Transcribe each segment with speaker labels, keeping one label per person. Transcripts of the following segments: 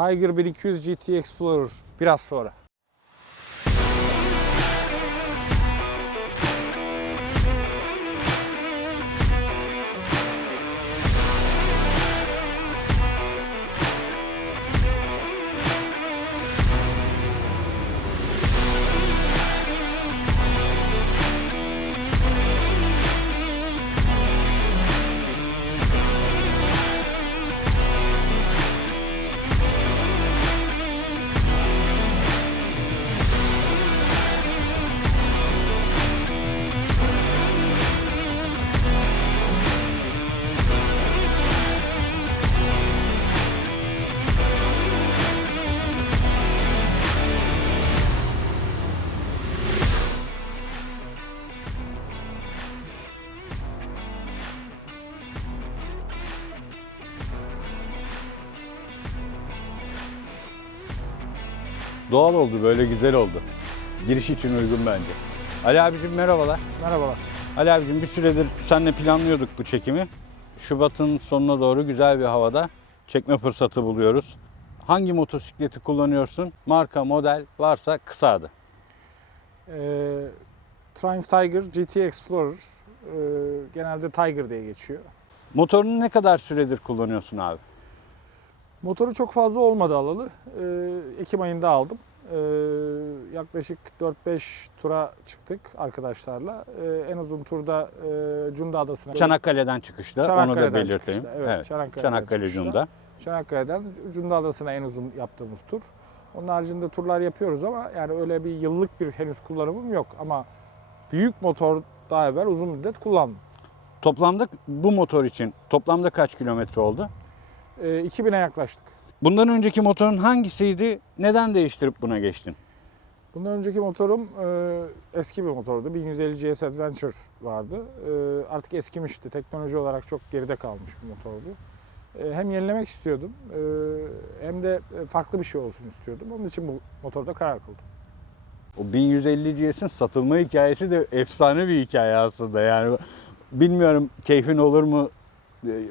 Speaker 1: Tiger 1200 GT Explorer biraz sonra.
Speaker 2: Doğal oldu, böyle güzel oldu. Giriş için uygun bence. Ali abicim merhabalar.
Speaker 1: Merhabalar.
Speaker 2: Ali abicim bir süredir seninle planlıyorduk bu çekimi. Şubat'ın sonuna doğru güzel bir havada çekme fırsatı buluyoruz. Hangi motosikleti kullanıyorsun? Marka, model varsa kısa adı.
Speaker 1: Ee, Triumph Tiger GT Explorer. Ee, genelde Tiger diye geçiyor.
Speaker 2: Motorunu ne kadar süredir kullanıyorsun abi?
Speaker 1: Motoru çok fazla olmadı alalı. Ee, Ekim ayında aldım. Ee, yaklaşık 4-5 tura çıktık arkadaşlarla. Ee, en uzun turda e, Cunda Adası'na.
Speaker 2: Çanakkale'den çıkışta, onu da
Speaker 1: Çanakkale'den
Speaker 2: belirteyim.
Speaker 1: çıkışta, evet, Çanakkale'den
Speaker 2: Çanakkale
Speaker 1: çıkışta.
Speaker 2: Cunda.
Speaker 1: Çanakkale'den Cunda Adası'na en uzun yaptığımız tur. Onun haricinde turlar yapıyoruz ama yani öyle bir yıllık bir henüz kullanımım yok. Ama büyük motor daha evvel uzun müddet kullandım.
Speaker 2: Toplamda bu motor için toplamda kaç kilometre oldu?
Speaker 1: Ee, 2000'e yaklaştık.
Speaker 2: Bundan önceki motorun hangisiydi? Neden değiştirip buna geçtin?
Speaker 1: Bundan önceki motorum e, eski bir motordu. 1150 GS Adventure vardı. E, artık eskimişti. Teknoloji olarak çok geride kalmış bir motordu. E, hem yenilemek istiyordum e, hem de farklı bir şey olsun istiyordum. Onun için bu motorda karar kıldım.
Speaker 2: O 1150 GS'in satılma hikayesi de efsane bir hikaye aslında. Yani bilmiyorum keyfin olur mu,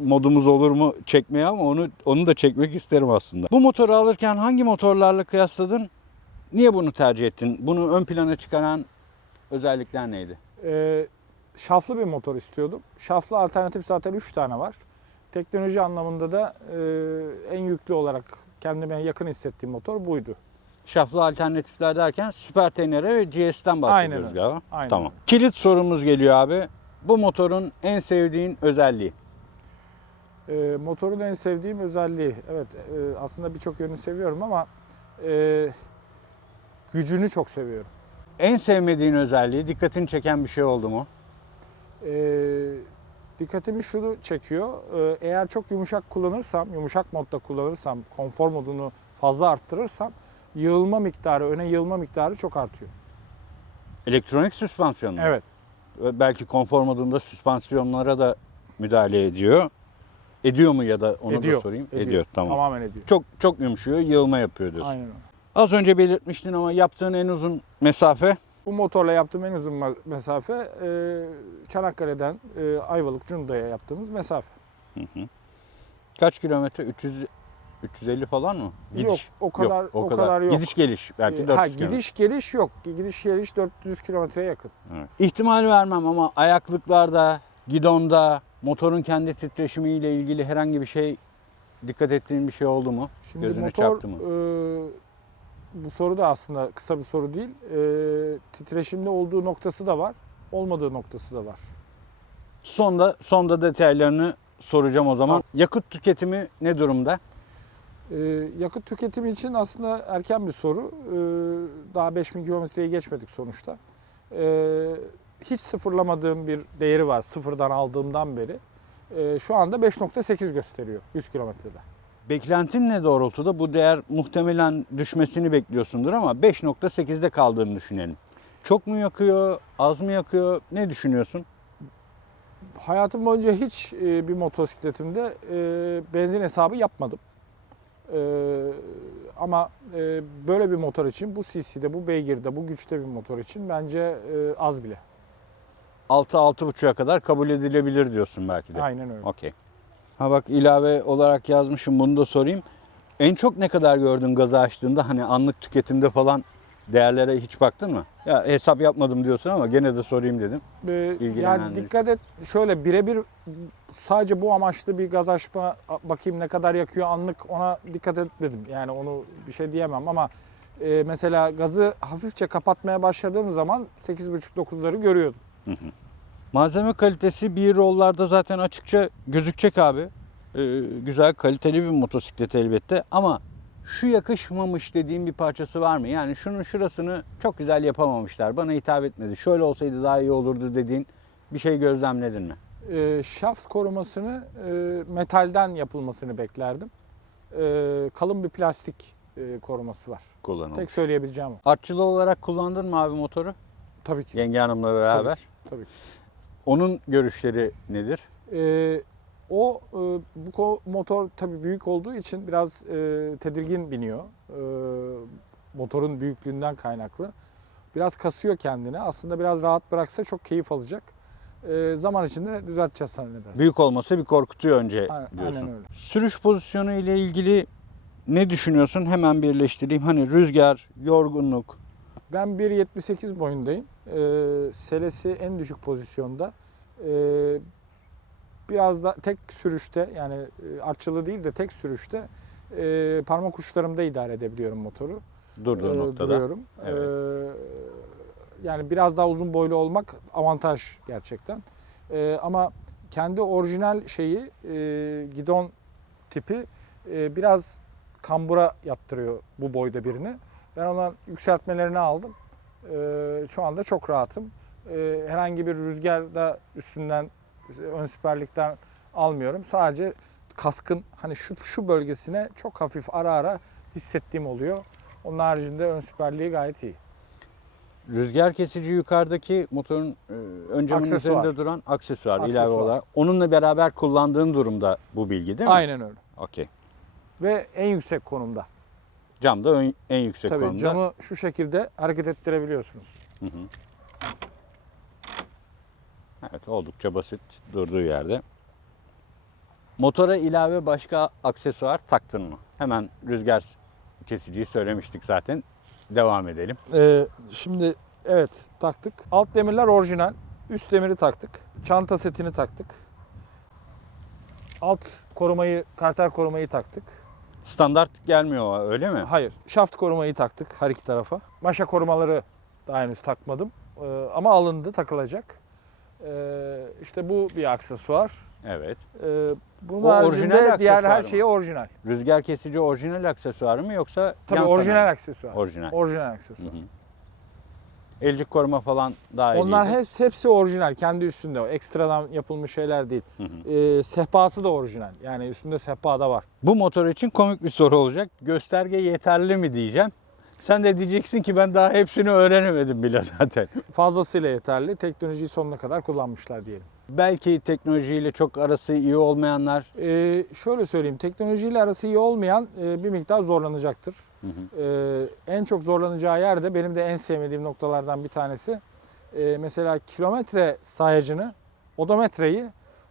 Speaker 2: modumuz olur mu çekmeye ama onu onu da çekmek isterim aslında. Bu motoru alırken hangi motorlarla kıyasladın? Niye bunu tercih ettin? Bunu ön plana çıkaran özellikler neydi?
Speaker 1: E, şaflı bir motor istiyordum. Şaflı alternatif zaten 3 tane var. Teknoloji anlamında da e, en yüklü olarak kendime yakın hissettiğim motor buydu.
Speaker 2: Şaflı alternatifler derken Super Tenere ve GS'ten bahsediyoruz
Speaker 1: Aynen
Speaker 2: galiba.
Speaker 1: Aynen
Speaker 2: Tamam. Kilit sorumuz geliyor abi. Bu motorun en sevdiğin özelliği.
Speaker 1: E, motorun en sevdiğim özelliği, evet e, aslında birçok yönünü seviyorum ama e, gücünü çok seviyorum.
Speaker 2: En sevmediğin özelliği, dikkatini çeken bir şey oldu mu?
Speaker 1: E, dikkatimi şunu çekiyor, e, eğer çok yumuşak kullanırsam, yumuşak modda kullanırsam, konfor modunu fazla arttırırsam yığılma miktarı, öne yığılma miktarı çok artıyor.
Speaker 2: Elektronik süspansiyon mu?
Speaker 1: Evet,
Speaker 2: Ve belki konfor modunda süspansiyonlara da müdahale ediyor. Ediyor mu ya da onu
Speaker 1: ediyor.
Speaker 2: da sorayım.
Speaker 1: ediyor.
Speaker 2: tamam.
Speaker 1: Tamamen ediyor.
Speaker 2: Çok çok yumuşuyor, yığılma yapıyor diyorsun.
Speaker 1: Aynen öyle.
Speaker 2: Az önce belirtmiştin ama yaptığın en uzun mesafe
Speaker 1: Bu motorla yaptığım en uzun me- mesafe e, Çanakkale'den e, Ayvalık Cunda'ya yaptığımız mesafe.
Speaker 2: kaç kilometre? 300 350 falan mı?
Speaker 1: Yok, o kadar- o kadar yok.
Speaker 2: Gidiş geliş belki
Speaker 1: E,
Speaker 2: 400
Speaker 1: ha,
Speaker 2: kilometre.
Speaker 1: gidiş geliş yok. Gidiş geliş 400 kilometreye yakın.
Speaker 2: Evet. İhtimal vermem ama ayaklıklarda, gidonda, motorun kendi titreşimiyle ilgili herhangi bir şey dikkat ettiğin bir şey oldu mu?
Speaker 1: Şimdi
Speaker 2: Gözüne
Speaker 1: motor
Speaker 2: çarptı mı?
Speaker 1: e, bu soru da aslında kısa bir soru değil. E, titreşimli olduğu noktası da var, olmadığı noktası da var.
Speaker 2: Sonda sonda detaylarını soracağım o zaman. Yakıt tüketimi ne durumda?
Speaker 1: E, yakıt tüketimi için aslında erken bir soru. E, daha 5000 kilometreyi geçmedik sonuçta. E, hiç sıfırlamadığım bir değeri var sıfırdan aldığımdan beri. E, şu anda 5.8 gösteriyor 100 kilometrede.
Speaker 2: Beklentin ne doğrultuda? Bu değer muhtemelen düşmesini bekliyorsundur ama 5.8'de kaldığını düşünelim. Çok mu yakıyor, az mı yakıyor? Ne düşünüyorsun?
Speaker 1: Hayatım boyunca hiç e, bir motosikletimde e, benzin hesabı yapmadım. E, ama e, böyle bir motor için bu cc'de, bu beygirde, bu güçte bir motor için bence e, az bile.
Speaker 2: 6-6.5'a kadar kabul edilebilir diyorsun belki de.
Speaker 1: Aynen öyle.
Speaker 2: Okey. Ha bak ilave olarak yazmışım bunu da sorayım. En çok ne kadar gördün gazı açtığında hani anlık tüketimde falan değerlere hiç baktın mı? Ya hesap yapmadım diyorsun ama gene de sorayım dedim.
Speaker 1: Ee, yani dikkat et şöyle birebir sadece bu amaçlı bir gaz açma bakayım ne kadar yakıyor anlık ona dikkat etmedim. Yani onu bir şey diyemem ama e, mesela gazı hafifçe kapatmaya başladığım zaman 8.5-9'ları görüyordum.
Speaker 2: Malzeme kalitesi bir rollarda zaten açıkça gözükecek abi. Ee, güzel kaliteli bir motosiklet elbette ama şu yakışmamış dediğim bir parçası var mı? Yani şunun şurasını çok güzel yapamamışlar. Bana hitap etmedi. Şöyle olsaydı daha iyi olurdu dediğin bir şey gözlemledin mi?
Speaker 1: E, şaft korumasını e, metalden yapılmasını beklerdim. E, kalın bir plastik e, koruması var.
Speaker 2: Kullanılmış.
Speaker 1: Tek söyleyebileceğim o.
Speaker 2: Artçılı olarak kullandın mı abi motoru?
Speaker 1: Tabii ki.
Speaker 2: Yenge Hanım'la beraber.
Speaker 1: Tabii.
Speaker 2: Onun görüşleri nedir?
Speaker 1: Ee, o e, bu motor tabii büyük olduğu için biraz e, tedirgin biniyor. E, motorun büyüklüğünden kaynaklı. Biraz kasıyor kendini. Aslında biraz rahat bıraksa çok keyif alacak. E, zaman içinde düzelteceğiz zannedersin.
Speaker 2: Büyük olması bir korkutuyor önce
Speaker 1: Aynen-
Speaker 2: diyorsun.
Speaker 1: aynen öyle.
Speaker 2: Sürüş pozisyonu ile ilgili ne düşünüyorsun? Hemen birleştireyim. Hani rüzgar, yorgunluk.
Speaker 1: Ben 1.78 boyundayım. E, selesi en düşük pozisyonda. E, biraz da tek sürüşte yani e, artçılı değil de tek sürüşte e, parmak uçlarımda idare edebiliyorum motoru.
Speaker 2: Durduğu
Speaker 1: e,
Speaker 2: noktada.
Speaker 1: duruyorum.
Speaker 2: Evet.
Speaker 1: E, yani biraz daha uzun boylu olmak avantaj gerçekten. E, ama kendi orijinal şeyi e, gidon tipi e, biraz kambura yaptırıyor bu boyda birini. Ben ondan yükseltmelerini aldım. E, şu anda çok rahatım. E, herhangi bir rüzgarda üstünden ön siperlikten almıyorum. Sadece kaskın hani şu şu bölgesine çok hafif ara ara hissettiğim oluyor. Onun haricinde ön siperliği gayet iyi.
Speaker 2: Rüzgar kesici yukarıdaki motorun e, ön camın
Speaker 1: Aksesuar.
Speaker 2: üzerinde duran aksesuar, ilave
Speaker 1: Aksesuar.
Speaker 2: olarak. Onunla beraber kullandığın durumda bu bilgi değil mi?
Speaker 1: Aynen öyle.
Speaker 2: Okey.
Speaker 1: Ve en yüksek konumda.
Speaker 2: Cam da ön- en yüksek
Speaker 1: Tabii
Speaker 2: konumda.
Speaker 1: camı şu şekilde hareket ettirebiliyorsunuz.
Speaker 2: Hı hı. Evet oldukça basit durduğu yerde. Motora ilave başka aksesuar taktın mı? Hemen rüzgar kesiciyi söylemiştik zaten. Devam edelim.
Speaker 1: Ee, şimdi evet taktık. Alt demirler orijinal. Üst demiri taktık. Çanta setini taktık. Alt korumayı, karter korumayı taktık.
Speaker 2: Standart gelmiyor öyle mi?
Speaker 1: Hayır. Şaft korumayı taktık her iki tarafa. Maşa korumaları daha henüz takmadım. Ee, ama alındı, takılacak. Ee, işte bu bir aksesuar.
Speaker 2: Evet.
Speaker 1: Ee, bunun
Speaker 2: O orijinal
Speaker 1: diğer her
Speaker 2: mı?
Speaker 1: şey orijinal.
Speaker 2: Rüzgar kesici orijinal aksesuar mı yoksa
Speaker 1: Tabii orijinal aksesuar.
Speaker 2: Orijinal.
Speaker 1: Orijinal
Speaker 2: Hı
Speaker 1: aksesuar.
Speaker 2: hı. Elcik koruma falan dahil.
Speaker 1: Onlar hep, hepsi orijinal. Kendi üstünde. Ekstradan yapılmış şeyler değil.
Speaker 2: Hı hı.
Speaker 1: Ee, sehpası da orijinal. Yani üstünde sehpa da var.
Speaker 2: Bu motor için komik bir soru olacak. Gösterge yeterli mi diyeceğim. Sen de diyeceksin ki ben daha hepsini öğrenemedim bile zaten.
Speaker 1: Fazlasıyla yeterli. Teknolojiyi sonuna kadar kullanmışlar diyelim.
Speaker 2: Belki teknolojiyle çok arası iyi olmayanlar
Speaker 1: Ee, şöyle söyleyeyim. Teknolojiyle arası iyi olmayan e, bir miktar zorlanacaktır.
Speaker 2: Hı hı.
Speaker 1: Ee, en çok zorlanacağı yerde benim de en sevmediğim noktalardan bir tanesi. Ee, mesela kilometre sayacını, odometreyi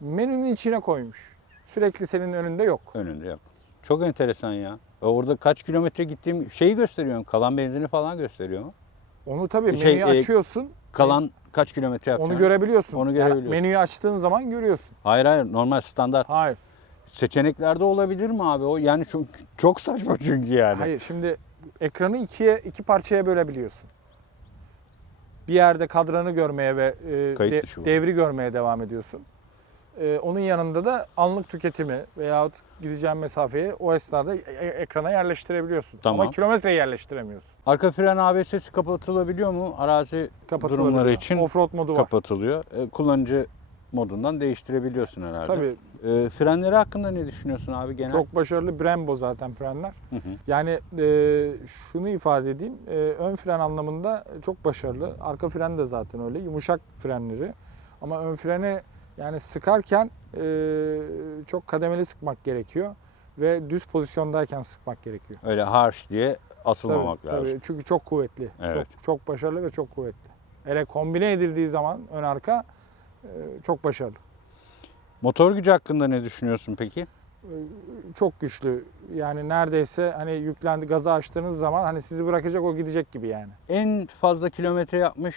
Speaker 1: menünün içine koymuş. Sürekli senin önünde yok.
Speaker 2: önünde yok. Çok enteresan ya. Ve Orada kaç kilometre gittiğim şeyi gösteriyor. Kalan benzini falan gösteriyor mu?
Speaker 1: Onu tabii
Speaker 2: Şey,
Speaker 1: menüyü
Speaker 2: e,
Speaker 1: açıyorsun.
Speaker 2: Kalan kaç kilometre yapacağını.
Speaker 1: Onu görebiliyorsun.
Speaker 2: Onu
Speaker 1: Yani
Speaker 2: görebiliyorsun.
Speaker 1: menüyü açtığın zaman görüyorsun.
Speaker 2: Hayır hayır normal standart.
Speaker 1: Hayır.
Speaker 2: Seçeneklerde olabilir mi abi o? Yani çok, çok saçma çünkü yani.
Speaker 1: Hayır şimdi ekranı ikiye iki parçaya bölebiliyorsun. Bir yerde kadranı görmeye ve e,
Speaker 2: Kayıt
Speaker 1: de- devri görmeye devam ediyorsun. E, onun yanında da anlık tüketimi veyahut gideceğin mesafeyi o esnada e- e- ekrana yerleştirebiliyorsun.
Speaker 2: Tamam.
Speaker 1: Ama kilometreyi yerleştiremiyorsun.
Speaker 2: Arka fren ABS'si kapatılabiliyor mu? Arazi
Speaker 1: Kapatılabiliyor.
Speaker 2: durumları için
Speaker 1: Offroad modu var.
Speaker 2: kapatılıyor. E, kullanıcı modundan değiştirebiliyorsun herhalde.
Speaker 1: Tabii
Speaker 2: E, frenleri hakkında ne düşünüyorsun abi genel?
Speaker 1: çok başarılı Brembo zaten frenler.
Speaker 2: Hı hı.
Speaker 1: Yani e, şunu ifade edeyim. E, ön fren anlamında çok başarılı. Arka fren de zaten öyle. Yumuşak frenleri. Ama ön freni yani sıkarken e, çok kademeli sıkmak gerekiyor. Ve düz pozisyondayken sıkmak gerekiyor.
Speaker 2: Öyle harsh diye asılmamak
Speaker 1: Tabii,
Speaker 2: lazım.
Speaker 1: tabii. Çünkü çok kuvvetli.
Speaker 2: Evet.
Speaker 1: Çok, çok başarılı ve çok kuvvetli. Hele kombine edildiği zaman ön arka e, çok başarılı.
Speaker 2: Motor gücü hakkında ne düşünüyorsun peki?
Speaker 1: çok güçlü. Yani neredeyse hani yüklendi gazı açtığınız zaman hani sizi bırakacak o gidecek gibi yani.
Speaker 2: En fazla kilometre yapmış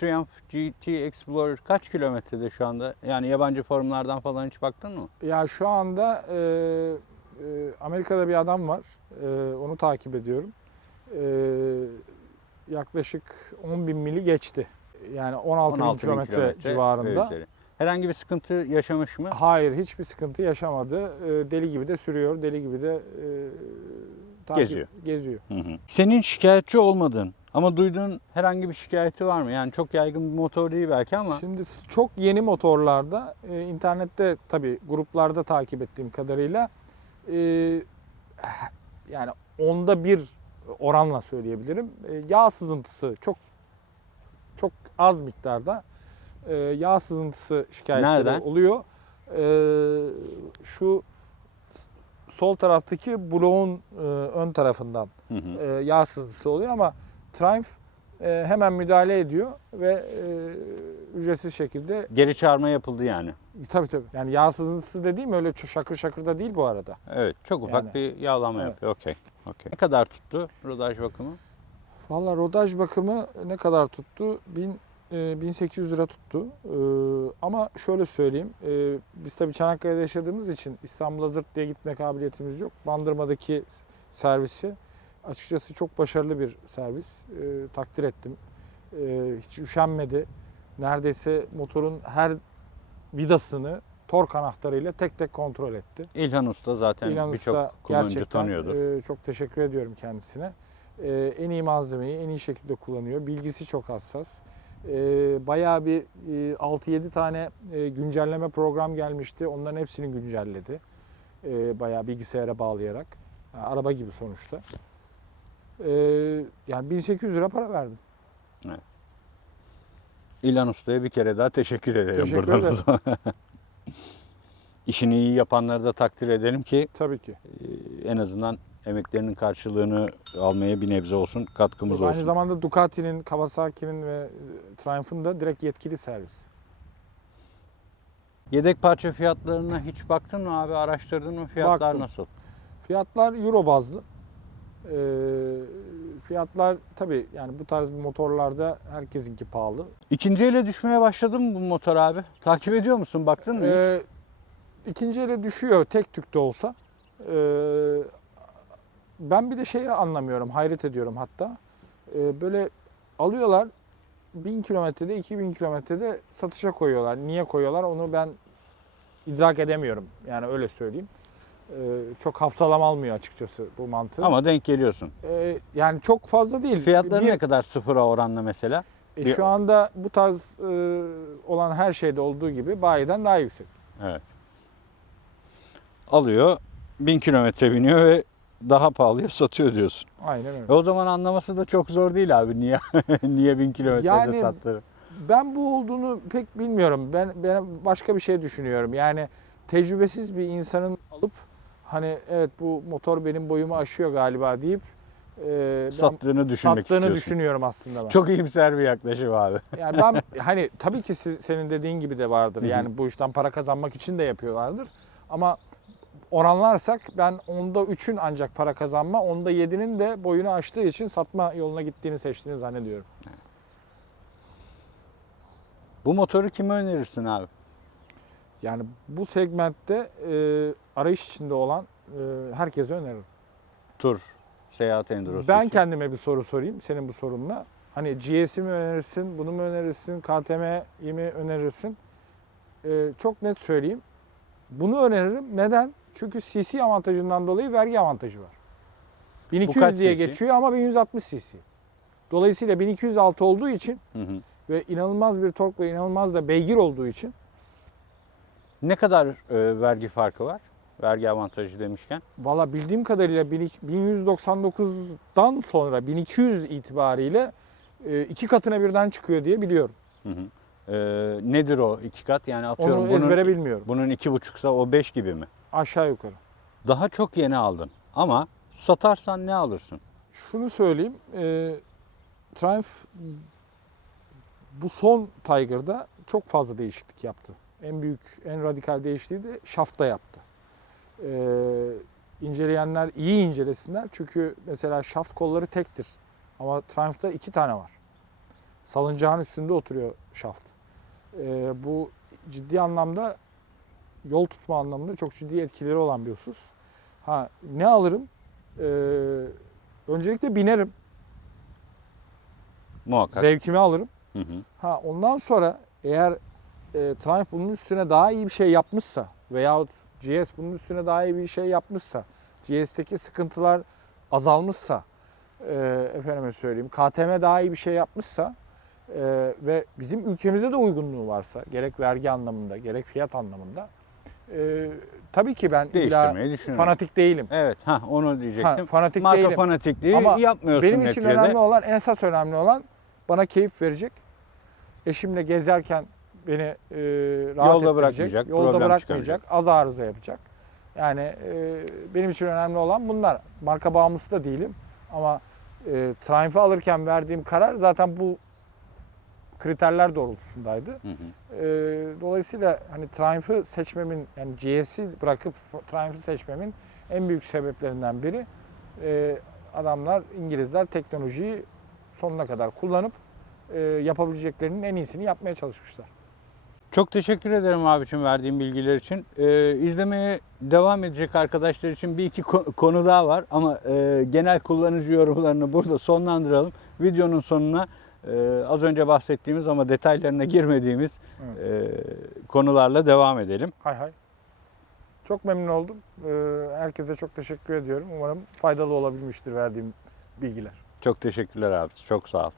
Speaker 2: Triumph GT Explorer kaç kilometrede şu anda? Yani yabancı forumlardan falan hiç baktın mı?
Speaker 1: Ya şu anda e, e, Amerika'da bir adam var. E, onu takip ediyorum. E, yaklaşık 10 bin mili geçti. Yani 16, bin
Speaker 2: 16 bin
Speaker 1: kilometre civarında.
Speaker 2: üzeri. Herhangi bir sıkıntı yaşamış mı?
Speaker 1: Hayır hiçbir sıkıntı yaşamadı. E, deli gibi de sürüyor. Deli gibi de e, takip-
Speaker 2: Geziyor.
Speaker 1: geziyor.
Speaker 2: Hı hı. Senin şikayetçi olmadığın ama duyduğun herhangi bir şikayeti var mı? Yani çok yaygın bir motor değil belki ama
Speaker 1: Şimdi çok yeni motorlarda e, internette tabi gruplarda takip ettiğim kadarıyla e, yani onda bir oranla söyleyebilirim. E, yağ sızıntısı çok çok az miktarda e, yağ sızıntısı şikayetleri
Speaker 2: Nereden?
Speaker 1: oluyor. E, şu sol taraftaki bloğun e, ön tarafından
Speaker 2: Hı hı.
Speaker 1: e, yağ sızıntısı oluyor ama Triumph e, hemen müdahale ediyor ve e, ücretsiz şekilde
Speaker 2: geri çağırma yapıldı yani.
Speaker 1: tabii tabii yani yağ sızıntısı dediğim öyle şakır şakır da değil bu arada.
Speaker 2: Evet, çok ufak
Speaker 1: Yani.
Speaker 2: bir yağlama
Speaker 1: Evet.
Speaker 2: yapıyor. Okey. Okey. Ne kadar tuttu rodaj bakımı?
Speaker 1: Valla rodaj bakımı ne kadar tuttu? Bin, e, 1800 lira tuttu. E, ama şöyle söyleyeyim. e, biz tabii Çanakkale'de yaşadığımız için İstanbul'a zırt diye gitme kabiliyetimiz yok. Bandırma'daki servisi açıkçası çok başarılı bir servis. E, takdir ettim. E, hiç üşenmedi. Neredeyse motorun her vidasını tork anahtarıyla tek tek kontrol etti.
Speaker 2: İlhan Usta zaten birçok kullanıcı tanıyordur.
Speaker 1: e, çok teşekkür ediyorum kendisine. E, en iyi malzemeyi en iyi şekilde kullanıyor. Bilgisi çok hassas. E, bayağı bir e, 6-7 tane e, güncelleme program gelmişti. Onların hepsini güncelledi. E, bayağı bilgisayara bağlayarak. Yani araba gibi sonuçta. E, yani 1800 lira para verdim.
Speaker 2: İlhan Usta'ya bir kere daha teşekkür ederim
Speaker 1: Teşekkür
Speaker 2: buradan o
Speaker 1: ederim.
Speaker 2: zaman. İşini iyi yapanları da takdir ederim ki
Speaker 1: Tabii ki.
Speaker 2: e, en azından emeklerinin karşılığını almaya bir nebze olsun katkımız
Speaker 1: Aynı
Speaker 2: olsun.
Speaker 1: zamanda Ducati'nin, Kawasaki'nin ve Triumph'ın da direkt yetkili servis.
Speaker 2: Yedek parça fiyatlarına hiç baktın mı abi? Araştırdın mı? Fiyatlar
Speaker 1: Baktım.
Speaker 2: nasıl?
Speaker 1: Fiyatlar euro bazlı. Ee, fiyatlar tabii yani bu tarz mütorlarda herkesinki pahalı.
Speaker 2: İkinci ele düşmeye başladı mı bu motor abi? Takip ediyor musun? Baktın mı hiç?
Speaker 1: Ee, ikinci ele düşüyor tek tük de olsa. Ee, ben bir de şeyi anlamıyorum, hayret ediyorum hatta. Ee, böyle alıyorlar 1000 kilometrede, 2000 kilometrede satışa koyuyorlar. Niye koyuyorlar onu ben idrak edemiyorum. Yani öyle söyleyeyim. Ee, çok hafsalam almıyor açıkçası bu mantığı.
Speaker 2: Ama denk geliyorsun.
Speaker 1: Ee, yani çok fazla değil.
Speaker 2: Fiyatları
Speaker 1: Bir-
Speaker 2: ne kadar sıfıra oranla mesela?
Speaker 1: e,
Speaker 2: bir-
Speaker 1: şu anda bu tarz e, olan her şeyde olduğu gibi bayiden daha yüksek.
Speaker 2: Evet. Alıyor, 1000 kilometre biniyor ve daha pahalıya satıyor diyorsun.
Speaker 1: Aynen öyle.
Speaker 2: E o zaman anlaması da çok zor değil abi. Niye niye 1000 kilometrede
Speaker 1: Yani-
Speaker 2: sattı?
Speaker 1: Ben bu olduğunu pek bilmiyorum. Ben ben başka bir şey düşünüyorum. Yani tecrübesiz bir insanın alıp hani evet bu motor benim boyumu aşıyor galiba deyip e,
Speaker 2: Sattığını düşünmek
Speaker 1: sattığını
Speaker 2: istiyorsun.
Speaker 1: düşünüyorum aslında ben.
Speaker 2: Çok iyimser bir yaklaşım abi.
Speaker 1: Yani ben hani tabii ki siz- senin dediğin gibi de vardır. Yani bu işten para kazanmak için de yapıyorlardır. Ama oranlarsak ben onda 3'ün ancak para kazanma, onda 7'nin de boyunu aştığı için satma yoluna gittiğini seçtiğini zannediyorum.
Speaker 2: Bu motoru kime önerirsin abi?
Speaker 1: Yani bu segmentte e, arayış içinde olan e, herkese öneririm.
Speaker 2: Tur, seyahat endurosu
Speaker 1: Ben
Speaker 2: için.
Speaker 1: kendime bir soru sorayım senin bu sorunla. Hani GS'i mi önerirsin, bunu mu önerirsin, KTM'yi mi önerirsin? E, çok net söyleyeyim. Bunu öneririm. Neden? Çünkü CC avantajından dolayı vergi avantajı var. 1200
Speaker 2: kaç
Speaker 1: diye
Speaker 2: cc?
Speaker 1: geçiyor ama 1160 cc. Dolayısıyla 1206 olduğu için
Speaker 2: Hı hı.
Speaker 1: ve inanılmaz bir tork ve inanılmaz da beygir olduğu için
Speaker 2: Ne kadar e, vergi farkı var? Vergi avantajı demişken.
Speaker 1: Valla bildiğim kadarıyla 1199'dan sonra 1200 itibariyle e, iki katına birden çıkıyor diye biliyorum.
Speaker 2: Hı hı. E, nedir o iki kat? Yani atıyorum
Speaker 1: Onu
Speaker 2: bunun,
Speaker 1: ezbere bilmiyorum.
Speaker 2: bunun iki buçuksa o beş gibi mi?
Speaker 1: Aşağı yukarı.
Speaker 2: Daha çok yeni aldın. Ama satarsan ne alırsın?
Speaker 1: Şunu söyleyeyim. E, Triumph bu son Tiger'da çok fazla değişiklik yaptı. En büyük, en radikal değişikliği de şafta yaptı. Ee, inceleyenler iyi incelesinler. Çünkü mesela şaft kolları tektir. Ama Triumph'ta iki tane var. Salıncağın üstünde oturuyor şaft. Ee, bu ciddi anlamda yol tutma anlamında çok ciddi etkileri olan bir husus. Ha ne alırım? Ee, öncelikle binerim.
Speaker 2: Muhakkak.
Speaker 1: Zevkimi alırım.
Speaker 2: Hı hı.
Speaker 1: Ha ondan sonra eğer e, Triumph bunun üstüne daha iyi bir şey yapmışsa veyahut GS bunun üstüne daha iyi bir şey yapmışsa, GS'teki sıkıntılar azalmışsa, e, efendime söyleyeyim, KTM daha iyi bir şey yapmışsa e, ve bizim ülkemize de uygunluğu varsa, gerek vergi anlamında, gerek fiyat anlamında, e, tabii ki ben illa fanatik değilim.
Speaker 2: Evet, ha onu
Speaker 1: Ha,
Speaker 2: diyecektim.
Speaker 1: fanatik
Speaker 2: Marka
Speaker 1: değilim.
Speaker 2: fanatikliği
Speaker 1: Ama
Speaker 2: yapmıyorsun
Speaker 1: Benim için
Speaker 2: neticede.
Speaker 1: önemli olan, esas önemli olan bana keyif verecek. Eşimle gezerken beni e, rahat
Speaker 2: Yolda bırakmayacak,
Speaker 1: Yolda bırakmayacak. Az arıza yapacak. Yani e, benim için önemli olan bunlar. Marka bağımlısı da değilim. Ama e, Triumph'ı alırken verdiğim karar zaten bu kriterler doğrultusundaydı.
Speaker 2: Hı hı.
Speaker 1: E, dolayısıyla hani Triumph'ı seçmemin yani GS'i bırakıp Triumph'ı seçmemin en büyük sebeplerinden biri e, adamlar İngilizler teknolojiyi sonuna kadar kullanıp e, yapabileceklerinin en iyisini yapmaya çalışmışlar.
Speaker 2: Çok teşekkür ederim abicim verdiğin bilgiler için. Ee, izlemeye devam edecek arkadaşlar için bir iki ko- konu daha var ama e, genel kullanıcı yorumlarını burada sonlandıralım. Videonun sonuna e, az önce bahsettiğimiz ama detaylarına girmediğimiz e, konularla devam edelim.
Speaker 1: Hay hay. Çok memnun oldum. E, herkese çok teşekkür ediyorum. Umarım faydalı olabilmiştir verdiğim bilgiler.
Speaker 2: Çok teşekkürler abi. Çok sağ ol.